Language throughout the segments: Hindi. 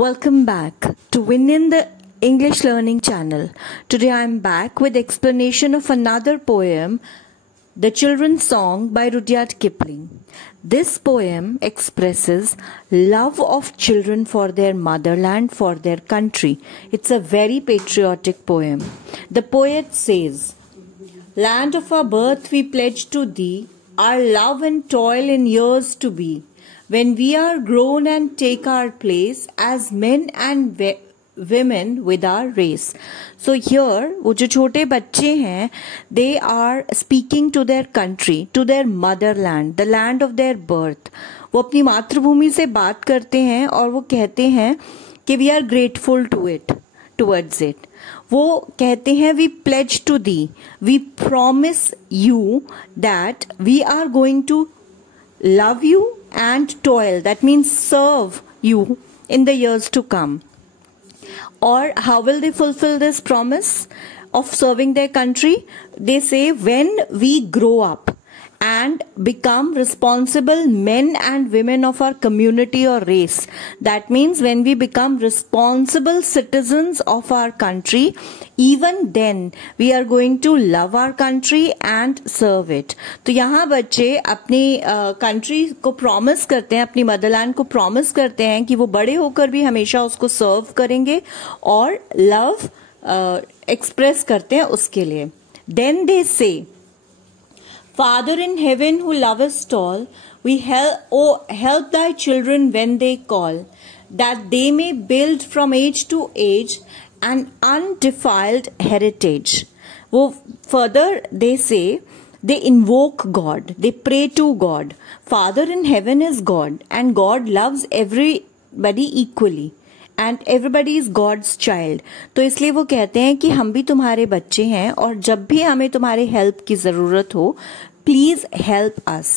Welcome back to Win in the English Learning channel. Today I am back with explanation of another poem, The Children's Song by Rudyard Kipling. This poem expresses love of children for their motherland, for their country. It's a very patriotic poem. The poet says, "Land of our birth we pledge to thee, our love and toil in years to be. When we are grown and take our place as men and women with our race." So here वो जो छोटे बच्चे हैं, they are speaking to their country, to their motherland, the land of their birth. वो अपनी मातृभूमि से बात करते हैं और वो कहते हैं कि we are grateful to it, towards it. वो कहते हैं we pledge to thee, we promise you that we are going to love you and toil, that means serve you in the years to come. Or how will they fulfill this promise of serving their country? They say, when we grow up and become responsible men and women of our community or race. That means when we become responsible citizens of our country, even then we are going to love our country and serve it. तो यहाँ बच्चे अपनी country को promise करते हैं, अपनी motherland को promise करते हैं कि वो बड़े होकर भी हमेशा उसको serve करेंगे और love express करते हैं उसके लिए. Then they say, "Father in heaven who lovest all, we help thy children when they call, that they may build from age to age an undefiled heritage." वो further they say, they invoke God, they pray to God. Father in heaven is God and God loves everybody equally. And everybody is God's child. तो इसलिए वो कहते हैं कि हम भी तुम्हारे बच्चे हैं और जब भी हमें तुम्हारे हेल्प की जरूरत हो, प्लीज हेल्प अस.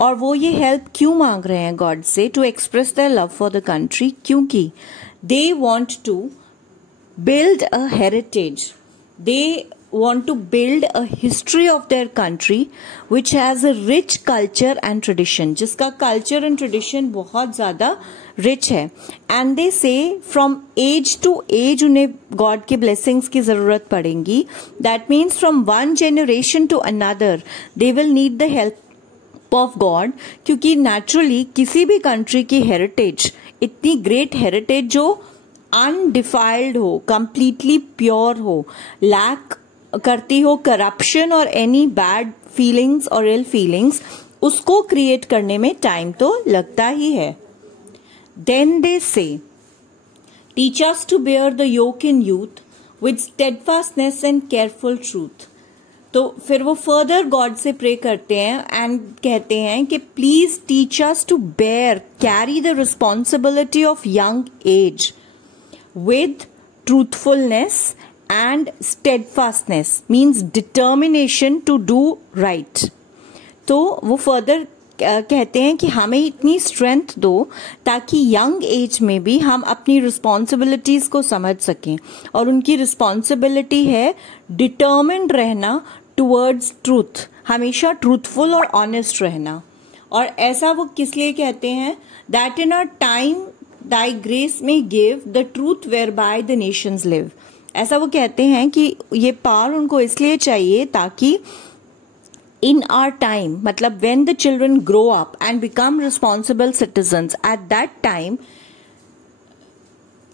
और वो ये हेल्प क्यों मांग रहे हैं गॉड से? To express their love for the country, क्योंकि they want to build a heritage, they want to build a history of their country which has a rich culture and tradition, जिसका culture and tradition बहुत ज़्यादा rich है. And they say from age to age उन्हें God के blessings की ज़रूरत पड़ेगी. That means from one generation to another they will need the help of God, क्योंकि naturally किसी भी country की heritage, इतनी great heritage जो undefiled हो, completely pure हो, lack करती हो करप्शन और एनी बैड फीलिंग्स और इल फीलिंग्स, उसको क्रिएट करने में टाइम तो लगता ही है. Then they say, teach us to bear the yoke in youth with steadfastness and careful truth. तो फिर वो फर्दर गॉड से प्रे करते हैं एंड कहते हैं कि please teach us to bear, carry the responsibility of young age with truthfulness and steadfastness, means determination to do right. तो वो फर्दर कहते हैं कि हमें इतनी स्ट्रेंथ दो ताकि यंग एज में भी हम अपनी रिस्पॉन्सिबिलिटीज को समझ सकें. और उनकी रिस्पॉन्सिबिलिटी है डिटर्मिन्ड रहना टुवर्ड्स ट्रूथ, हमेशा ट्रूथफुल और ऑनेस्ट रहना. और ऐसा वो किस लिए कहते हैं? That in a time thy grace may give the truth whereby the nations live. ऐसा वो कहते हैं कि ये पावर उनको इसलिए चाहिए ताकि इन आवर टाइम, मतलब when the children grow up and become responsible citizens, at that time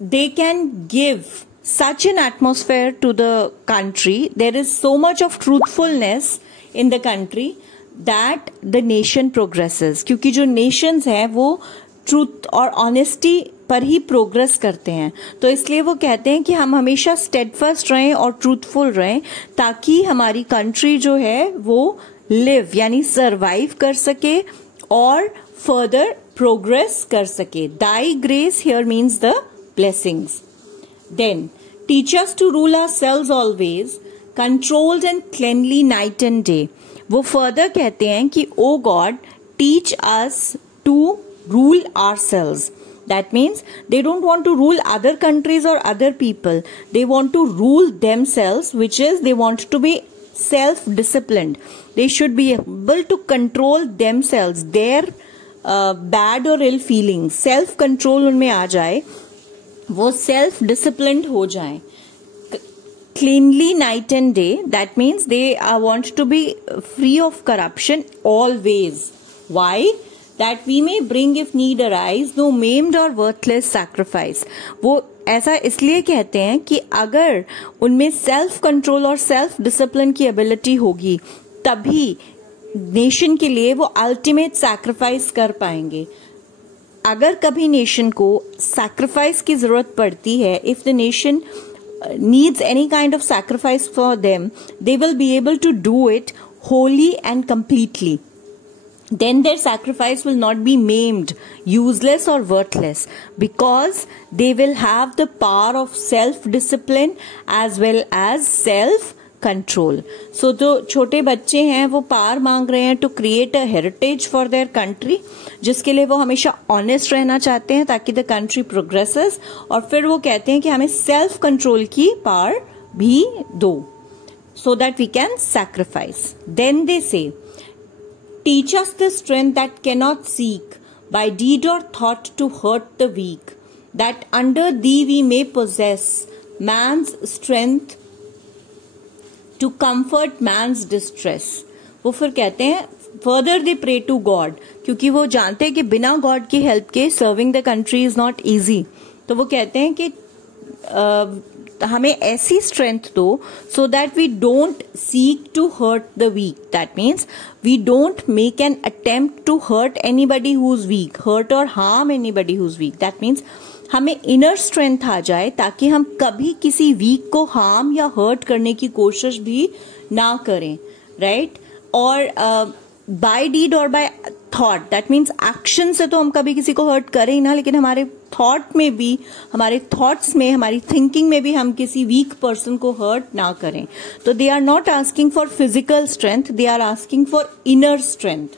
they can give such an atmosphere to the country, there is so much of truthfulness in the country that the nation progresses. क्योंकि जो nations हैं वो ट्रूथ और ऑनेस्टी पर ही प्रोग्रेस करते हैं. तो इसलिए वो कहते हैं कि हम हमेशा स्टेडफास्ट रहें और ट्रूथफुल रहें ताकि हमारी कंट्री जो है वो लिव यानी सरवाइव कर सके और फर्दर प्रोग्रेस कर सके. Thy grace here means the blessings. Then teach us to rule ourselves always, controlled and cleanly night and day. वो फर्दर कहते हैं कि O God, teach us to rule ourselves. That means they don't want to rule other countries or other people. They want to rule themselves, which is they want to be self-disciplined. They should be able to control themselves, their bad or ill feelings. Self-control उनमें आ जाए वो सेल्फ डिसिप्लिन्ड हो जाएं, cleanly night and day. That means they want to be free of corruption always. Why? That we may bring if need arise no maimed or worthless sacrifice. वो ऐसा इसलिए कहते हैं कि अगर उनमें सेल्फ कंट्रोल और सेल्फ डिसिप्लिन की एबिलिटी होगी तभी नेशन के लिए वो अल्टीमेट सैक्रिफाइस कर पाएंगे. अगर कभी नेशन को सैक्रिफाइस की जरूरत पड़ती है, if the nation needs any kind of sacrifice for them, they will be able to do it wholly and completely. Then their sacrifice will not be maimed, useless or worthless, because they will have the power of self-discipline as well as self-control. So जो छोटे बच्चे हैं वो पावर मांग रहे हैं to create a heritage for their country, जिसके लिए वो हमेशा ऑनेस्ट रहना चाहते हैं ताकि द कंट्री प्रोग्रेसेस, और फिर वो कहते हैं कि हमें सेल्फ कंट्रोल की पावर भी दो so that we can sacrifice. Then they say teach us the strength that cannot seek by deed or thought to hurt the weak, that under thee we may possess man's strength to comfort man's distress. वो फिर कहते हैं further they pray to God, क्योंकि वो जानते हैं कि बिना गॉड की हेल्प के serving the country is not easy. तो वो कहते हैं कि हमें ऐसी स्ट्रेंथ दो so that we don't seek to hurt the weak. That means we don't make an attempt to hurt anybody who is weak, hurt or harm anybody who is weak. That means हमें इनर स्ट्रेंथ आ जाए ताकि हम कभी किसी वीक को हार्म या हर्ट करने की कोशिश भी ना करें, राइट? और बाय डीड और by thought, that means action से तो हम कभी किसी को हर्ट करें ही ना, लेकिन हमारे थॉट में भी, हमारे थॉट्स में, हमारी थिंकिंग में भी हम किसी वीक पर्सन को हर्ट ना करें. तो they are not asking for physical strength, they are asking for inner strength.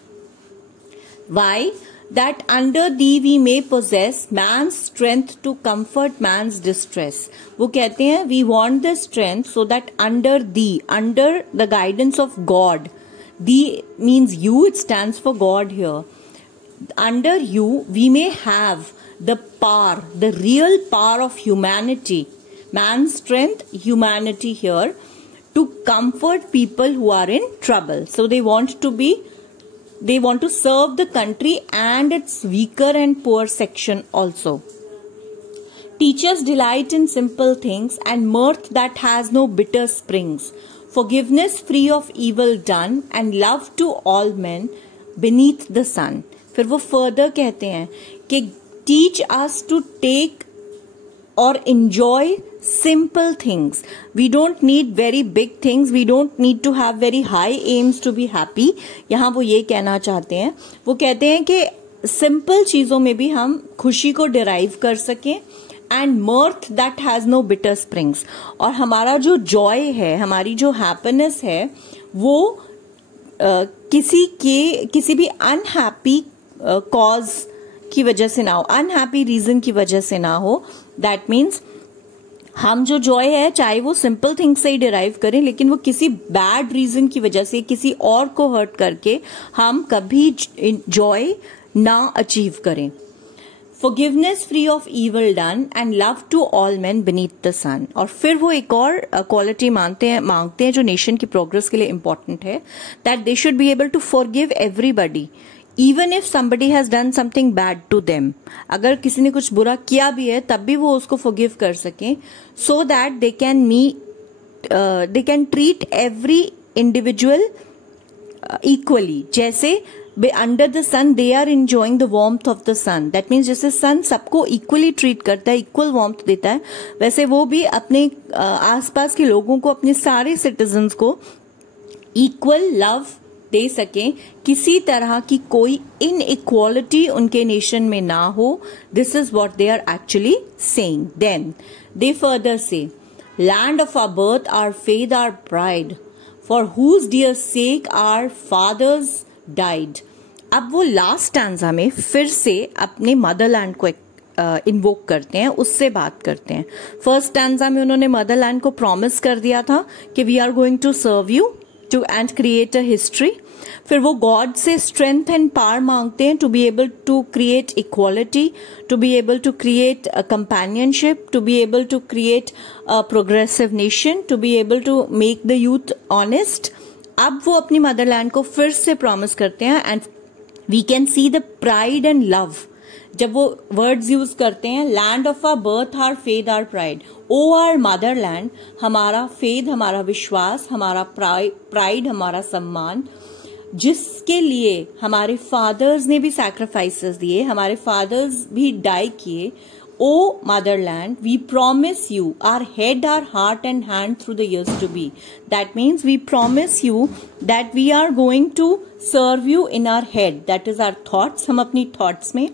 Why? That under thee we may possess man's strength to comfort man's distress. वो कहते हैं we want the strength so that under thee, under the guidance of God, thee means you, it stands for God here. Under you we may have the power, the real power of humanity, man's strength, humanity here, to comfort people who are in trouble. So they want to serve the country and its weaker and poor section also. Teachers delight in simple things and mirth that has no bitter springs, forgiveness free of evil done and love to all men beneath the sun. फिर वो further कहते हैं कि teach us to take or enjoy simple things. We don't need very big things. We don't need to have very high aims to be happy. यहाँ वो ये कहना चाहते हैं, वो कहते हैं कि simple चीजों में भी हम खुशी को derive कर सकें, and mirth that has no bitter springs. और हमारा जो joy है, हमारी जो happiness है, वो किसी भी unhappy cause की वजह से ना हो, अनहैप्पी रीजन की वजह से ना हो. दैट मीन्स हम जो जॉय है चाहे वो सिंपल थिंग से ही डिराइव करें, लेकिन वो किसी बैड रीजन की वजह से किसी और को हर्ट करके हम कभी जॉय ना अचीव करें. Forgiveness free of evil done and love to all men beneath the sun. और फिर वो एक और क्वालिटी मांगते हैं जो नेशन की प्रोग्रेस के लिए इंपॉर्टेंट है, that they should be able to forgive everybody even if somebody has done something bad to them. अगर किसी ने कुछ बुरा किया भी है तब भी वो उसको forgive कर सकें, so that they can treat every individual equally. जैसे under the sun they are enjoying the warmth of the sun. That means जैसे sun सबको equally treat करता है, equal warmth देता है, वैसे वो भी अपने आसपास के लोगों को, अपने सारे citizens को equal love दे सकें, किसी तरह की कोई इनइक्वालिटी उनके नेशन में ना हो. This is what they are actually saying. Then they further say land of our birth, our faith, our pride, for whose dear sake our fathers died. अब वो लास्ट स्टैंजा में फिर से अपने मदरलैंड को इन्वोक करते हैं, उससे बात करते हैं. फर्स्ट स्टैंजा में उन्होंने मदरलैंड को प्रॉमिस कर दिया था कि we are going to serve you and create a history. फिर वो गॉड से स्ट्रेंथ एंड पावर मांगते हैं to be able to create equality, to be able to create companionship, to be able to create a progressive nation, to be able to make the youth honest. अब वो अपनी मदरलैंड को फिर से प्रॉमिस करते हैं and we can see the pride and love. जब वो वर्ड्स यूज करते हैं, land of our birth, our faith, our pride. O our motherland, हमारा फेथ, हमारा विश्वास, हमारा प्राइड, हमारा सम्मान, जिसके लिए हमारे फादर्स ने भी सैक्रिफाइसेस दिए, हमारे फादर्स भी डाई किए. O motherland, we promise you our head, our heart and hand through the years to be. That means we promise you that we are going to serve you in our head. That is our thoughts. हम अपनी thoughts में,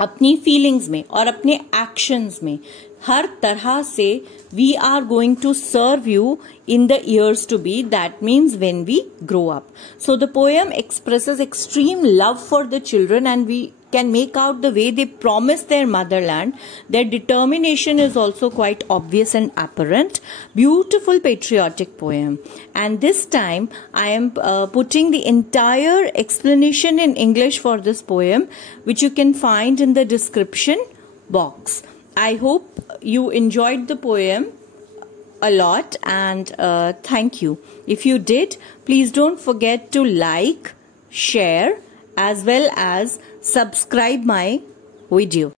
अपनी feelings में और अपने actions में हर तरह से we are going to serve you in the years to be. That means when we grow up. So the poem expresses extreme love for the children, and we can make out the way they promise their motherland. Their determination is also quite obvious and apparent. Beautiful patriotic poem. And this time I am putting the entire explanation in English for this poem, which you can find in the description box. I hope you enjoyed the poem a lot, and thank you. If you did, please don't forget to like, share, as well as subscribe my video.